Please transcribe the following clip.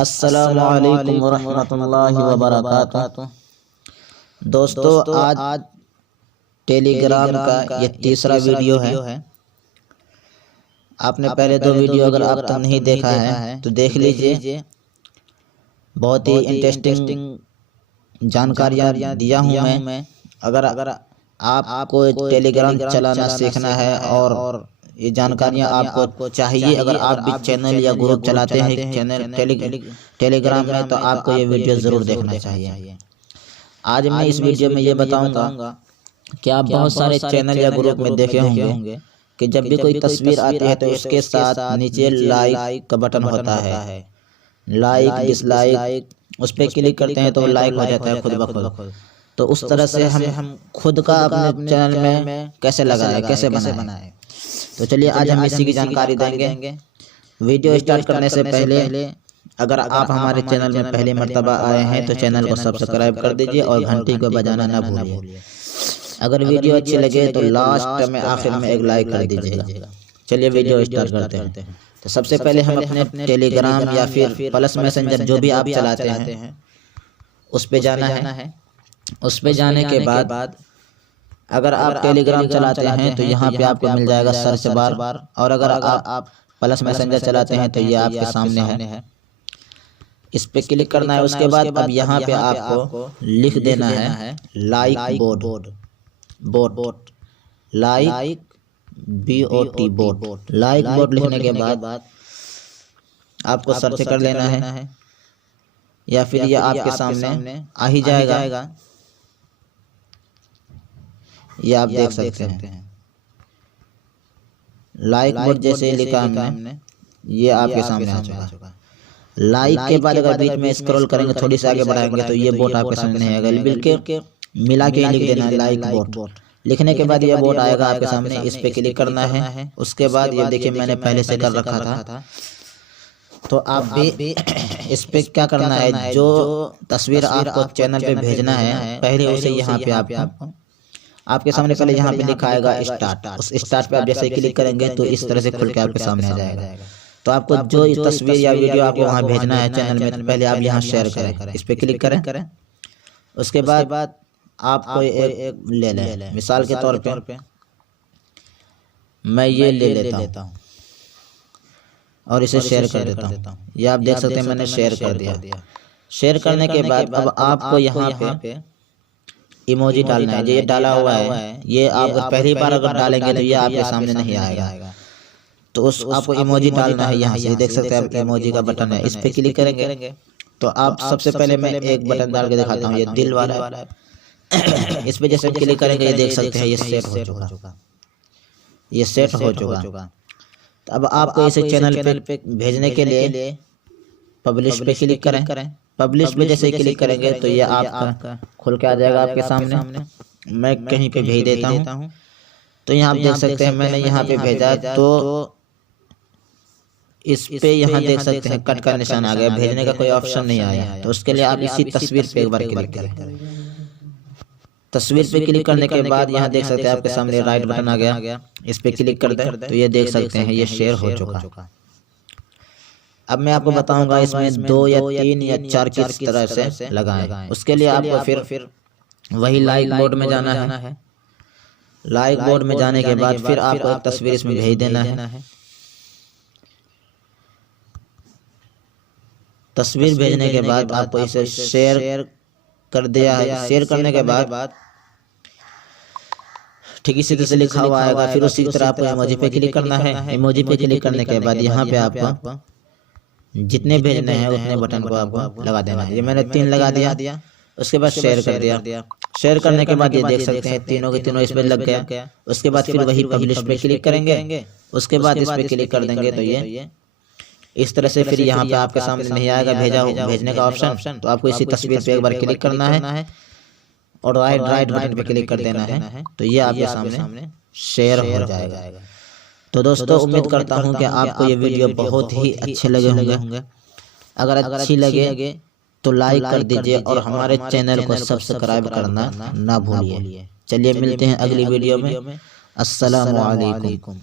अस्सलामु अलैकुम वरहमतुल्लाहि वबरकातुहू। दोस्तों, आज टेलीग्राम का ये तीसरा वीडियो है। आपने पहले दो वीडियो अगर आप तक नहीं देखा है तो देख लीजिए। बहुत ही इंटरेस्टिंग जानकारियाँ दिया हूँ मैं। अगर आपको टेलीग्राम चलाना सीखना है और ये जानकारियाँ आपको चाहिए, अगर आप भी चैनल या ग्रुप चलाते हैं टेलीग्राम में, तो आपको ये वीडियो ज़रूर देखना चाहिए। आज मैं इस वीडियो में ये बताऊंगा कि आप बहुत सारे चैनल या ग्रुप में देखे होंगे कि जब भी कोई तस्वीर आती है तो उसके साथ नीचे लाइक का बटन होता है। लाइक डिसलाइक उस पर क्लिक करते हैं तो लाइक हो जाता है खुद ब खुद। तो उस तरह से हम खुद का अपने चैनल में कैसे लगाएं, कैसे बनाएं। तो चलिए आज हम इसी की जानकारी देंगे। वीडियो स्टार्ट करने से पहले अगर आप हमारे चैनल में पहली मर्तबा आए हैं तो चैनल को सब्सक्राइब कर दीजिए और घंटी को बजाना ना भूलिए। अगर वीडियो अच्छी लगे तो लास्ट में आखिर में एक लाइक कर दीजिएगा। चलिए वीडियो स्टार्ट करते हैं। तो सबसे पहले हम अपने टेलीग्राम या फिर प्लस मैसेंजर जो भी आप चलाते हैं उस पे जाना है। उस पे जाने के बाद अगर आप टेलीग्राम चलाते हैं तो यहाँ पे आपको मिल जाएगा सर्च बार, और अगर आप प्लस मैसेंजर चलाते हैं तो ये आपके सामने है। इस पे क्लिक करना है। उसके बाद अब यहाँ पे आपको लिख देना है like boat, like BOT boat. Like boat लिखने के बाद आपको सर्च कर लेना है या फिर ये आपके सामने आ ही जाएगा। ये आप देख सकते हैं लाइक बोट जैसे लिखा हमने, ये आपके सामने आ चुका। लाइक के बाद अगर बीच में स्क्रॉल करेंगे, थोड़ी सी आगे बढ़ाएंगे तो ये बोट आपके सामने नहीं आएगा। बिल्कुल मिला के लिख देना है लाइक बोट। लिखने के बाद ये बोट आएगा आपके सामने। इस पे क्लिक करना है। उसके बाद ये देखिए मैंने पहले से कर रखा था, तो आप भी इस पे क्या करना है, जो तस्वीर आपको चैनल पे भेजना है पहले उसे यहाँ पे आपके सामने पहले यहाँ पे लिखा आएगा स्टार्ट। उस स्टार्ट पे आप जैसे क्लिक करेंगे तो इस तरह से खुल के आपके सामने आ जाएगा। तो आपको जो तस्वीर या वीडियो आपको वहाँ भेजना है चैनल में, तो पहले आप यहाँ शेयर करें। इस पे क्लिक करें। उसके बाद आपको एक ले लें। मिसाल के तौर पे मैं ये ले लेता हूँ और इसे शेयर कर देता हूँ। ये आप देख सकते हैं मैंने शेयर कर दिया। शेयर करने के बाद अब आपको यहाँ पे इमोजी डालना है। ये डाला हुआ है, ये आप पहली बार अगर डालेंगे तो ये आपके सामने नहीं आएगा। तो आपको इमोजी डालना है। यहाँ से देख सकते हैं आप इमोजी का बटन है, इस पे क्लिक करेंगे तो आप सबसे पहले मैं एक बटन डाल के दिखाता हूँ, ये दिल वाला। इस पे जैसे क्लिक करेंगे ये देख सकते हैं ये सेट हो चुका। ये सेट हो चुका। तो अब आपको इसे चैनल पे भेजने के लिए पब्लिश पे क्लिक करें। पब्लिश पे जैसे क्लिक करेंगे तो ये आपका खुल के आ जाएगा आपके सामने। मैं कहीं पे भेज देता हूँ। तो यहाँ आप देख सकते हैं मैंने यहाँ पे भेजा, तो इस पे यहाँ देख सकते हैं कट का निशान आ गया। भेजने का कोई ऑप्शन नहीं आया, तो उसके लिए आप इसी तस्वीर पे एक बार क्लिक करें। तस्वीर पे क्लिक करने के बाद यहाँ देख सकते हैं आपके सामने राइट बटन आ गया। इस पे क्लिक कर दें तो ये देख सकते हैं ये शेयर हो चुका। अब मैं आपको बताऊंगा इसमें 2 या 3 या 4 किस तरह से लगाएं। उसके लिए आपको फिर वही लाइक बोर्ड में जाना है। लाइक बोर्ड में जाने के बाद फिर आपको एक तस्वीर इसमें भेज देना है। तस्वीर भेजने के बाद आपको इसे शेयर कर दिया है। शेयर करने के बाद ठीक इसी तरह से लिखा हुआ आएगा। फिर उसी तरह आपको इमोजी पे क्लिक करना है। इमोजी पे क्लिक करने के बाद यहाँ पे आपको जितने भेजने हैं उतने बटन को आपको लगा देना है। ये मैंने 3 लगा दिया। उसके बाद शेयर कर दिया। शेयर करने के बाद ये देख सकते हैं तीनों के तीनों इस पे लग गया। उसके बाद फिर वही पब्लिश पे क्लिक करेंगे। उसके बाद इस पे क्लिक कर देंगे तो ये इस तरह से फिर यहाँ पे आपके सामने नहीं आएगा भेजने का ऑप्शन। तो आपको इसी तस्वीर पे एक बार क्लिक करना है और राइट बटन पे क्लिक कर देना है, तो ये आपके सामने शेयर हो जाएगा। तो दोस्तों उम्मीद करता हूँ कि आपको ये वीडियो बहुत ही अच्छे लगे होंगे। अगर अच्छी लगे तो लाइक कर दीजिए और हमारे चैनल को सब्सक्राइब करना ना भूलिए। चलिए मिलते हैं अगली वीडियो में। अस्सलामु अलैकुम।